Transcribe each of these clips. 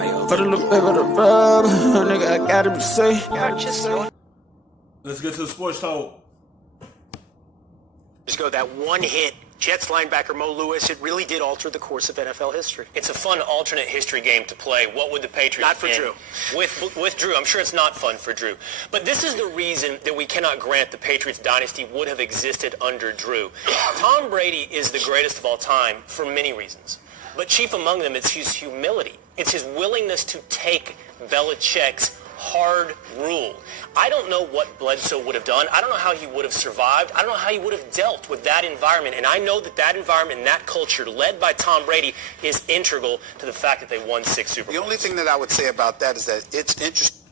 Put a little bit of the rub, nigga, I gotta be safe. Let's get to the sports talk. Just go that one hit. Jets linebacker Mo Lewis, it really did alter the course of NFL history. It's a fun alternate history game to play. What would the Patriots Not for Drew. With Drew, I'm sure it's not fun for Drew. But this is the reason that we cannot grant the Patriots dynasty would have existed under Drew. Tom Brady is the greatest of all time for many reasons. But chief among them is his humility. It's his willingness to take Belichick's hard rule. I don't know what Bledsoe would have done. I don't know how he would have survived. I don't know how he would have dealt with that environment. And I know that that environment and that culture led by Tom Brady is integral to the fact that they won 6 Super Bowls. The only thing that I would say about that is that it's interesting.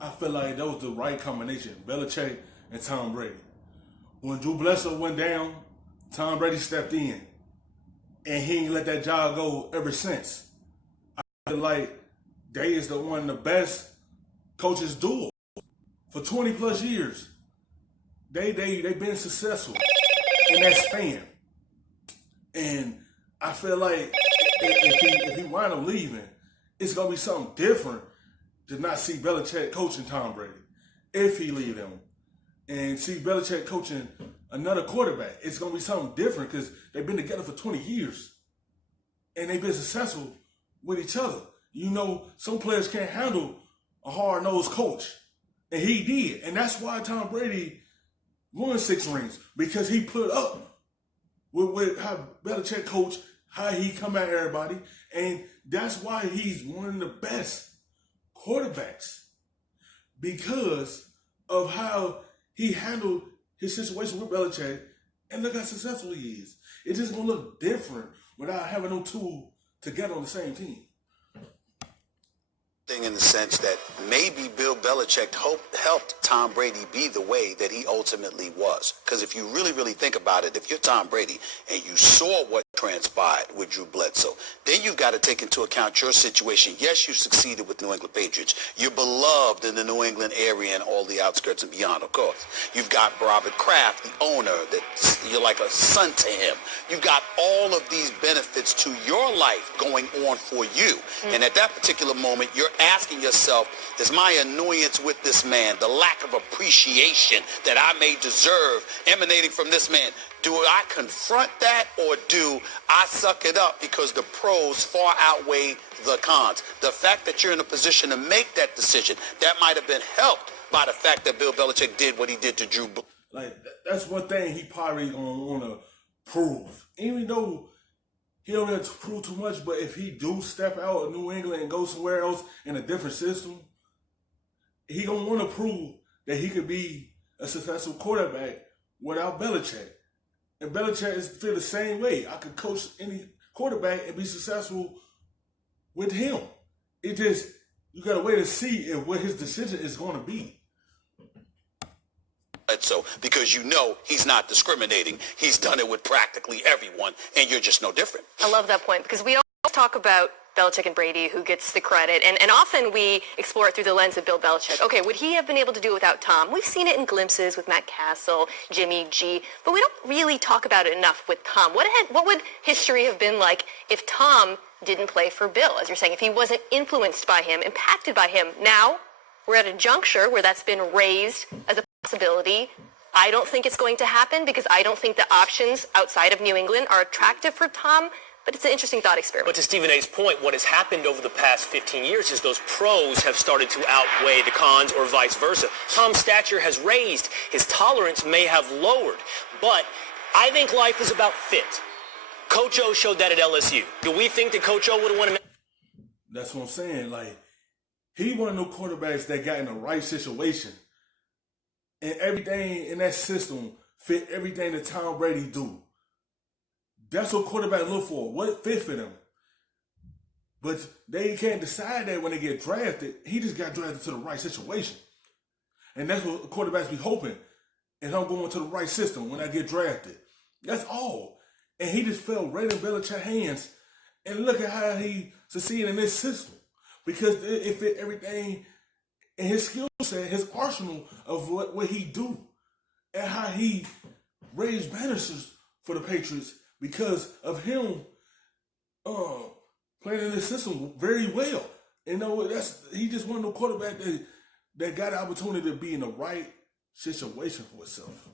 I feel like that was the right combination, Belichick and Tom Brady. When Drew Bledsoe went down, Tom Brady stepped in. And he ain't let that job go ever since. I feel like they is one of the best coaches duo for 20 plus years. They've been successful in that span. And I feel like if he wind up leaving, it's gonna be something different to not see Belichick coaching Tom Brady. If he leave him and see Belichick coaching another quarterback, it's gonna be something different because they've been together for 20 years. And they've been successful with each other. You know, some players can't handle a hard-nosed coach. And he did. And that's why Tom Brady won 6 rings. Because he put up with how Belichick coach, how he come at everybody. And that's why he's one of the best quarterbacks. Because of how he handled his situation with Belichick. And look how successful he is. It's just going to look different without having them two together on the same team. In the sense that maybe Bill Belichick helped Tom Brady be the way that he ultimately was. Because if you really, really think about it, if you're Tom Brady and you saw what transpired with Drew Bledsoe, then you've got to take into account your situation. Yes, you succeeded with New England Patriots. You're beloved in the New England area and all the outskirts and beyond, of course. You've got Robert Kraft, the owner, that you're like a son to him. You've got all of these benefits to your life going on for you. And at that particular moment, you're asking yourself, is my annoyance with this man, the lack of appreciation that I may deserve emanating from this man, do I confront that or do I suck it up because the pros far outweigh the cons? The fact that you're in a position to make that decision, that might have been helped by the fact that Bill Belichick did what he did to Drew. Like, that's one thing he probably gonna want to prove. Even though he don't have to prove too much, but if he do step out of New England and go somewhere else in a different system, he gonna want to prove that he could be a successful quarterback without Belichick. And Belichick is feel the same way. I could coach any quarterback and be successful with him. It just, you gotta wait and see what his decision is gonna be. So, because you know he's not discriminating. He's done it with practically everyone, and you're just no different. I love that point because we always talk about Belichick and Brady, who gets the credit, and often we explore it through the lens of Bill Belichick. Okay, would he have been able to do it without Tom? We've seen it in glimpses with Matt Castle, Jimmy G, but we don't really talk about it enough with Tom. What would history have been like if Tom didn't play for Bill, as you're saying, if he wasn't influenced by him, impacted by him? Now, we're at a juncture where that's been raised as a possibility. I don't think it's going to happen because I don't think the options outside of New England are attractive for Tom. But it's an interesting thought experiment. But to Stephen A's point, what has happened over the past 15 years is those pros have started to outweigh the cons or vice versa. Tom's stature has raised. His tolerance may have lowered. But I think life is about fit. Coach O showed that at LSU. Do we think that Coach O would have won a... That's what I'm saying. Like, he one of those quarterbacks that got in the right situation. And everything in that system fit everything that Tom Brady do. That's what quarterback look for. What fit for them? But they can't decide that when they get drafted. He just got drafted to the right situation. And that's what quarterbacks be hoping. And I'm going to the right system when I get drafted. That's all. And he just fell right in Belichick's hands. And look at how he succeeded in this system. Because it fit everything in his skill set, his arsenal of what he do. And how he raised banisters for the Patriots because of him playing in this system very well. You know, he just wasn't no quarterback that got the opportunity to be in the right situation for himself.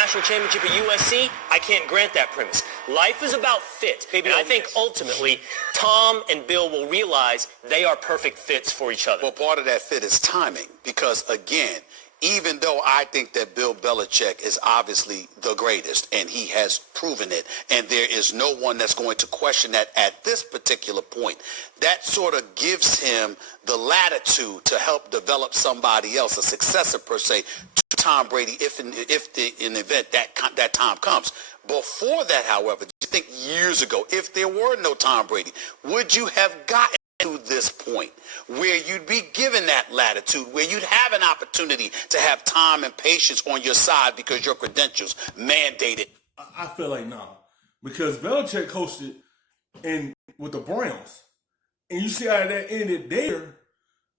National championship at USC, I can't grant that premise. Life is about fit. And I think ultimately Tom and Bill will realize they are perfect fits for each other. Well, part of that fit is timing because, again, even though I think that Bill Belichick is obviously the greatest, and he has proven it, and there is no one that's going to question that at this particular point, that sort of gives him the latitude to help develop somebody else, a successor per se, to Tom Brady if in the event that time comes. Before that, however, do you think years ago, if there were no Tom Brady, would you have gotten to this point where you'd be given that latitude, where you'd have an opportunity to have time and patience on your side because your credentials mandated? I feel like nah, because Belichick coached it with the Browns, and you see how that ended there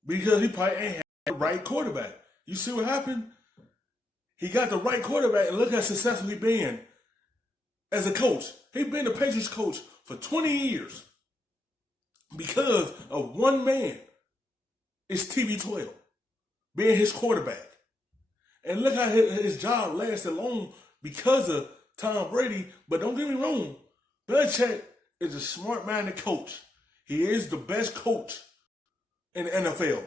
because he probably ain't had the right quarterback. You see what happened? He got the right quarterback, and look how successful he been as a coach. He been the Patriots coach for 20 years. Because of one man, it's TB12 being his quarterback. And look how his job lasted long because of Tom Brady. But don't get me wrong, Belichick is a smart-minded coach. He is the best coach in the NFL.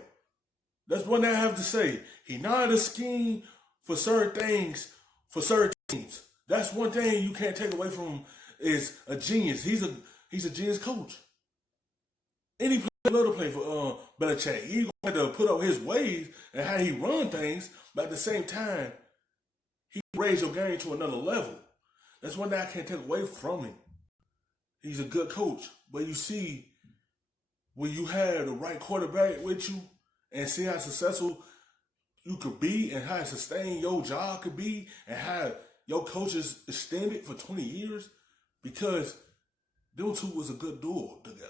That's one thing I have to say. He knows how to scheme for certain things, for certain teams. That's one thing you can't take away from him is a genius. He's a genius coach. Any player love to play for Belichick. He's going to put up his ways and how he run things, but at the same time, he raised your game to another level. That's one thing I can't take away from him. He's a good coach, but you see, when you have the right quarterback with you and see how successful you could be and how sustained your job could be and how your coaches extended for 20 years, because them two was a good duo together.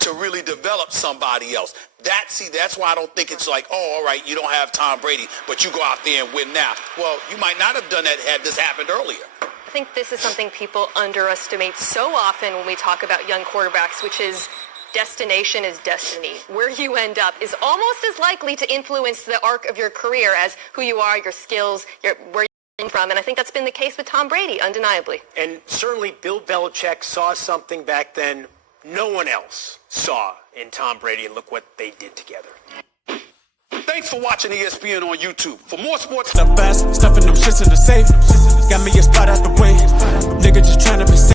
To really develop somebody else. That's why I don't think it's like, oh, all right, you don't have Tom Brady, but you go out there and win now. Well, you might not have done that had this happened earlier. I think this is something people underestimate so often when we talk about young quarterbacks, which is destination is destiny. Where you end up is almost as likely to influence the arc of your career as who you are, your skills, where you came from. And I think that's been the case with Tom Brady, undeniably. And certainly Bill Belichick saw something back then no one else saw in Tom Brady, and look what they did together. Thanks for watching ESPN on YouTube. For more sports... The best, stuffing them shits in the safe. Got me a spot out the way. Nigga just trying to be safe.